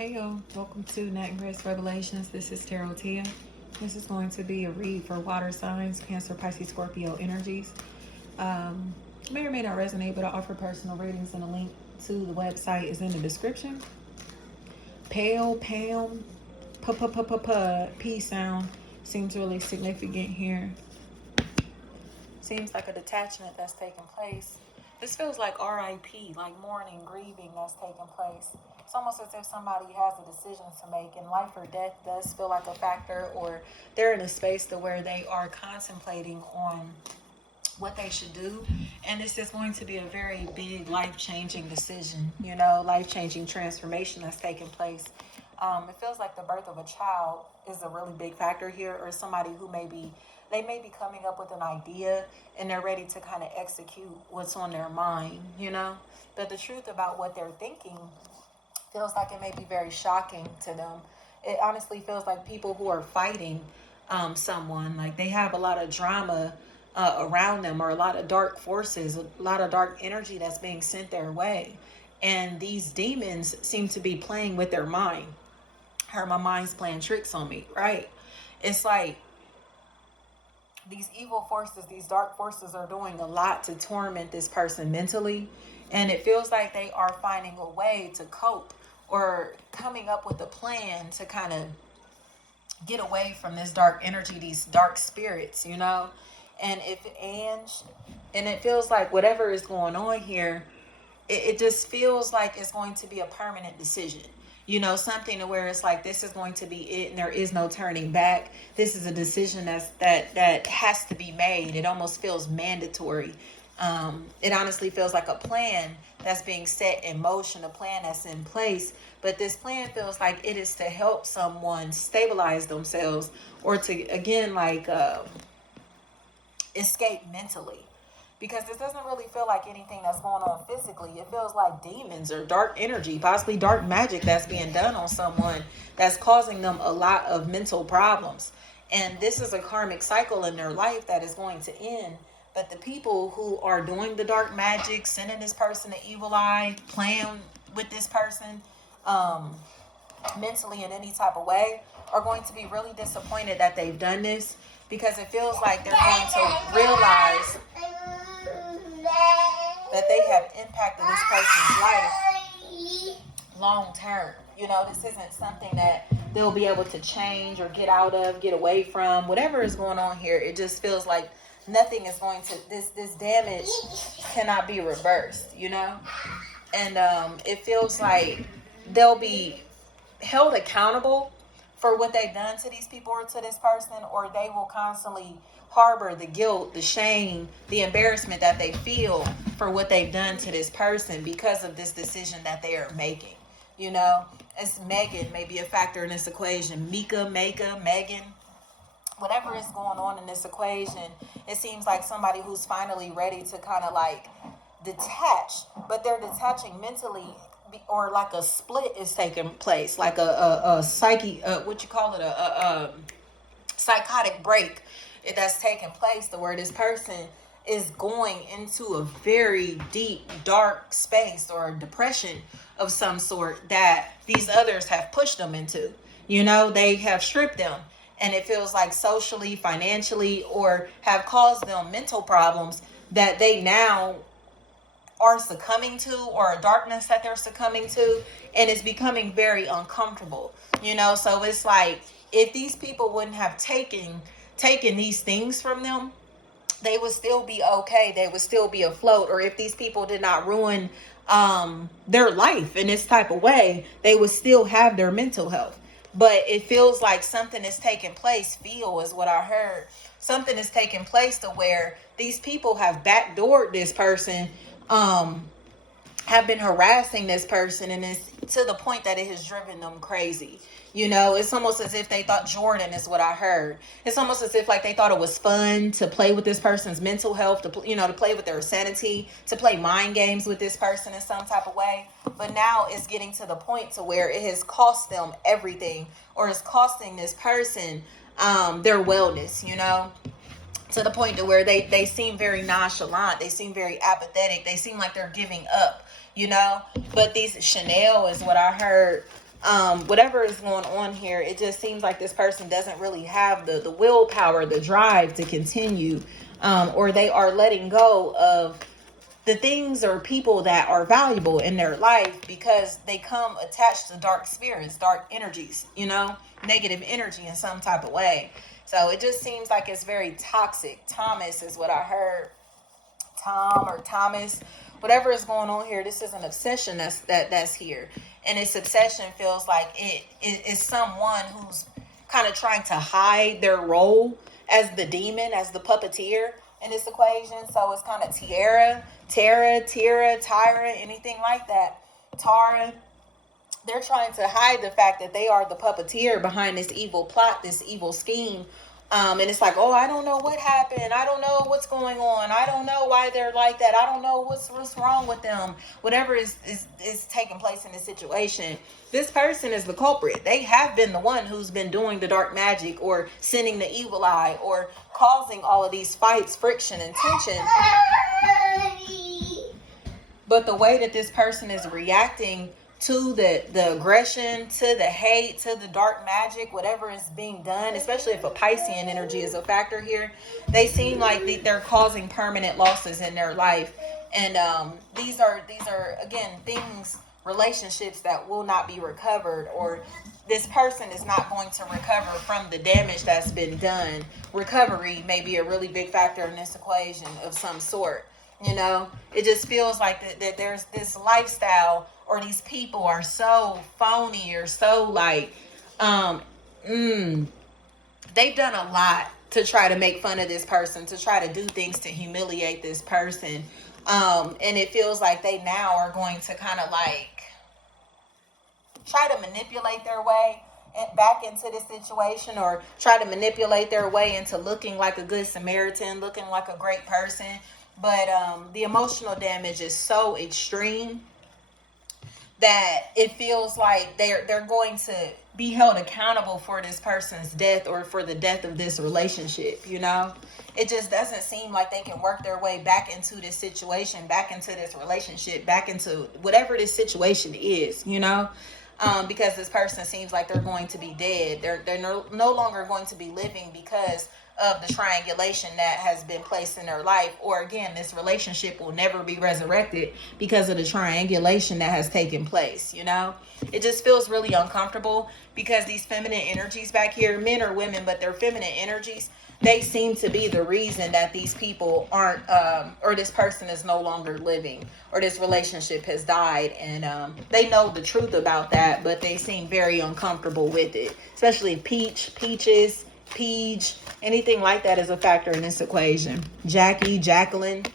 Hey y'all, welcome to Nat and Grace Revelations. This is Tarot Tia. This is going to be a read for water signs, Cancer, Pisces, Scorpio energies. May or may not resonate, but I offer personal readings, and a link to the website is in the description. Pale, Pam, P sound seems really significant here. Seems like a detachment that's taking place. This feels like RIP, like mourning, grieving that's taking place. It's almost as if somebody has a decision to make, and life or death does feel like a factor, or they're in a space to where they are contemplating on what they should do. And this is going to be a very big life-changing decision, life-changing transformation that's taking place. It feels like the birth of a child is a really big factor here, or somebody who may be coming up with an idea and they're ready to kind of execute what's on their mind, But the truth about what they're thinking feels like it may be very shocking to them. It honestly feels like people who are fighting someone, like they have a lot of drama around them, or a lot of dark forces, a lot of dark energy that's being sent their way. And these demons seem to be playing with their mind. My mind's playing tricks on me, right? It's like these evil forces, these dark forces are doing a lot to torment this person mentally. And it feels like they are finding a way to cope, or coming up with a plan to kind of get away from this dark energy, these dark spirits, And it feels like whatever is going on here, it just feels like it's going to be a permanent decision. Something to where it's like, this is going to be it and there is no turning back. This is a decision that has to be made. It almost feels mandatory. It honestly feels like a plan that's being set in motion, a plan that's in place. But this plan feels like it is to help someone stabilize themselves, or to, again, escape mentally. Because this doesn't really feel like anything that's going on physically. It feels like demons or dark energy, possibly dark magic that's being done on someone, that's causing them a lot of mental problems. And this is a karmic cycle in their life that is going to end. But the people who are doing the dark magic, sending this person the evil eye, playing with this person mentally in any type of way, are going to be really disappointed that they've done this. Because it feels like they're going to realize that they have impacted this person's life long term. This isn't something that they'll be able to change or get out of, get away from. Whatever is going on here, it just feels like nothing is going to, this damage cannot be reversed, And it feels like they'll be held accountable for what they've done to these people or to this person, or they will constantly harbor the guilt, the shame, the embarrassment that they feel for what they've done to this person because of this decision that they are making. It's Megan may be a factor in this equation. Megan, whatever is going on in this equation, it seems like somebody who's finally ready to kind of like detach, but they're detaching mentally, or like a split is taking place, like a psychotic break that's taking place, to where this person is going into a very deep, dark space or depression of some sort that these others have pushed them into. They have stripped them, and it feels like socially, financially, or have caused them mental problems that they now are succumbing to, or a darkness that they're succumbing to, and it's becoming very uncomfortable. So it's like, if these people wouldn't have taken these things from them, they would still be okay, they would still be afloat. Or if these people did not ruin their life in this type of way, they would still have their mental health. But it feels like something is taking place. Feel is what I heard. Something is taking place to where these people have backdoored this person, have been harassing this person, and it's to the point that it has driven them crazy. It's almost as if they thought, Jordan is what I heard. It's almost as if like they thought it was fun to play with this person's mental health, to play with their sanity, to play mind games with this person in some type of way. But now it's getting to the point to where it has cost them everything, or it's costing this person their wellness, to the point to where they seem very nonchalant. They seem very apathetic. They seem like they're giving up, But these, Chanel is what I heard. whatever is going on here, it just seems like this person doesn't really have the willpower, the drive to continue, or they are letting go of the things or people that are valuable in their life because they come attached to dark spirits, dark energies, negative energy in some type of way. So it just seems like it's very toxic. Thomas is what I heard. Tom or Thomas, whatever is going on here, this is an obsession that's here. And this obsession feels like it is someone who's kind of trying to hide their role as the demon, as the puppeteer in this equation. So it's kind of Tara, Tyra, anything like that. Tara. They're trying to hide the fact that they are the puppeteer behind this evil plot, this evil scheme. And it's like, oh, I don't know what happened. I don't know what's going on. I don't know why they're like that. I don't know what's wrong with them. Whatever is taking place in this situation. This person is the culprit. They have been the one who's been doing the dark magic or sending the evil eye or causing all of these fights, friction, and tension. But the way that this person is reacting to the aggression, to the hate, to the dark magic, whatever is being done, especially if a Piscean energy is a factor here, they seem like they're causing permanent losses in their life. And these are again things, relationships that will not be recovered, or this person is not going to recover from the damage that's been done. Recovery may be a really big factor in this equation of some sort. It just feels like that there's this lifestyle, or these people are so phony or so like, they've done a lot to try to make fun of this person, to try to do things to humiliate this person. And it feels like they now are going to kind of like try to manipulate their way back into this situation, or try to manipulate their way into looking like a good Samaritan, looking like a great person. But the emotional damage is so extreme that it feels like they're going to be held accountable for this person's death, or for the death of this relationship. It just doesn't seem like they can work their way back into this situation, back into this relationship, back into whatever this situation is, because this person seems like they're going to be dead. They're no longer going to be living because of the triangulation that has been placed in their life, or again, this relationship will never be resurrected because of the triangulation that has taken place. It just feels really uncomfortable because these feminine energies back here, men or women, but they're feminine energies, they seem to be the reason that these people aren't, or this person is no longer living, or this relationship has died. And they know the truth about that, but they seem very uncomfortable with it, especially Peaches, Peach, anything like that is a factor in this equation. Jackie, Jacqueline,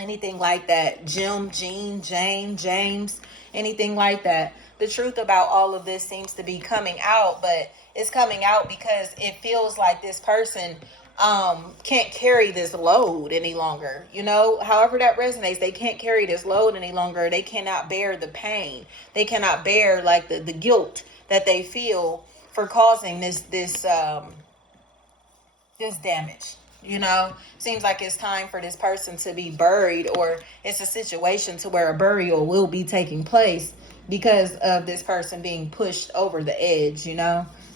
anything like that. Jim, Jean, Jane, James, anything like that. The truth about all of this seems to be coming out, but it's coming out because it feels like this person can't carry this load any longer. However that resonates, they can't carry this load any longer. They cannot bear the pain. They cannot bear like the guilt that they feel for causing this damage. Seems like it's time for this person to be buried, or it's a situation to where a burial will be taking place because of this person being pushed over the edge.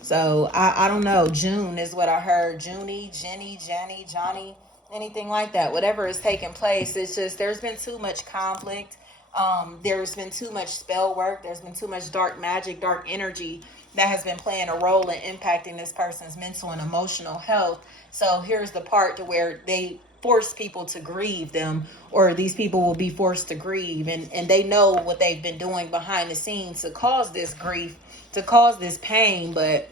So I don't know. June is what I heard. Junie, Jenny, Janny, Johnny, anything like that. Whatever is taking place, it's just there's been too much conflict. There's been too much spell work. There's been too much dark magic, dark energy that has been playing a role in impacting this person's mental and emotional health. So here's the part to where they force people to grieve them, or these people will be forced to grieve, and they know what they've been doing behind the scenes to cause this grief, to cause this pain, but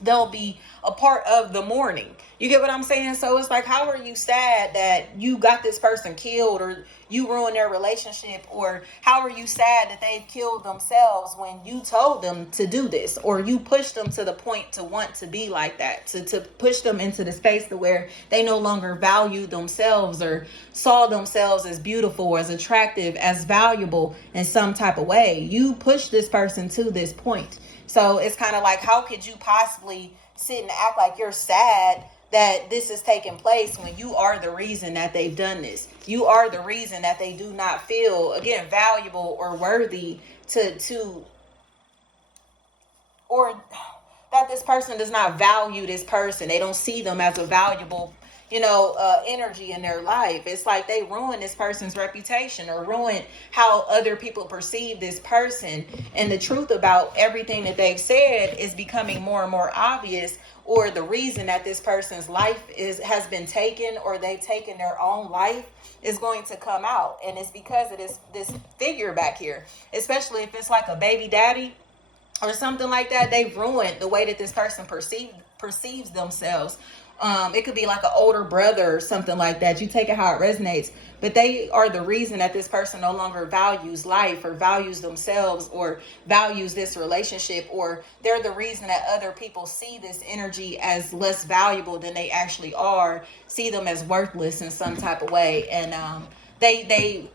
they'll be a part of the mourning. You get what I'm saying? So it's like, how are you sad that you got this person killed, or you ruined their relationship, or how are you sad that they've killed themselves when you told them to do this, or you pushed them to the point to want to be like that, to push them into the space to where they no longer value themselves or saw themselves as beautiful, as attractive, as valuable in some type of way. You pushed this person to this point. So it's kind of like, how could you possibly sit and act like you're sad that this is taking place when you are the reason that they've done this? You are the reason that they do not feel, again, valuable or worthy to or that this person does not value this person. They don't see them as a valuable, energy in their life. It's like they ruin this person's reputation or ruin how other people perceive this person. And the truth about everything that they've said is becoming more and more obvious, or the reason that this person's life has been taken, or they've taken their own life, is going to come out. And it's because of this figure back here, especially if it's like a baby daddy or something like that. They've ruined the way that this person perceives themselves. It could be like an older brother or something like that. You take it how it resonates, but they are the reason that this person no longer values life or values themselves or values this relationship, or they're the reason that other people see this energy as less valuable than they actually are, see them as worthless in some type of way. And they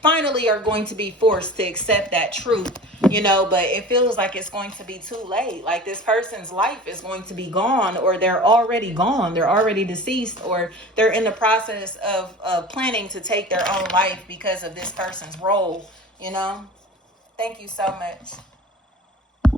finally are going to be forced to accept that truth, but it feels like it's going to be too late. Like this person's life is going to be gone, or they're already gone. They're already deceased, or they're in the process of planning to take their own life because of this person's role, Thank you so much.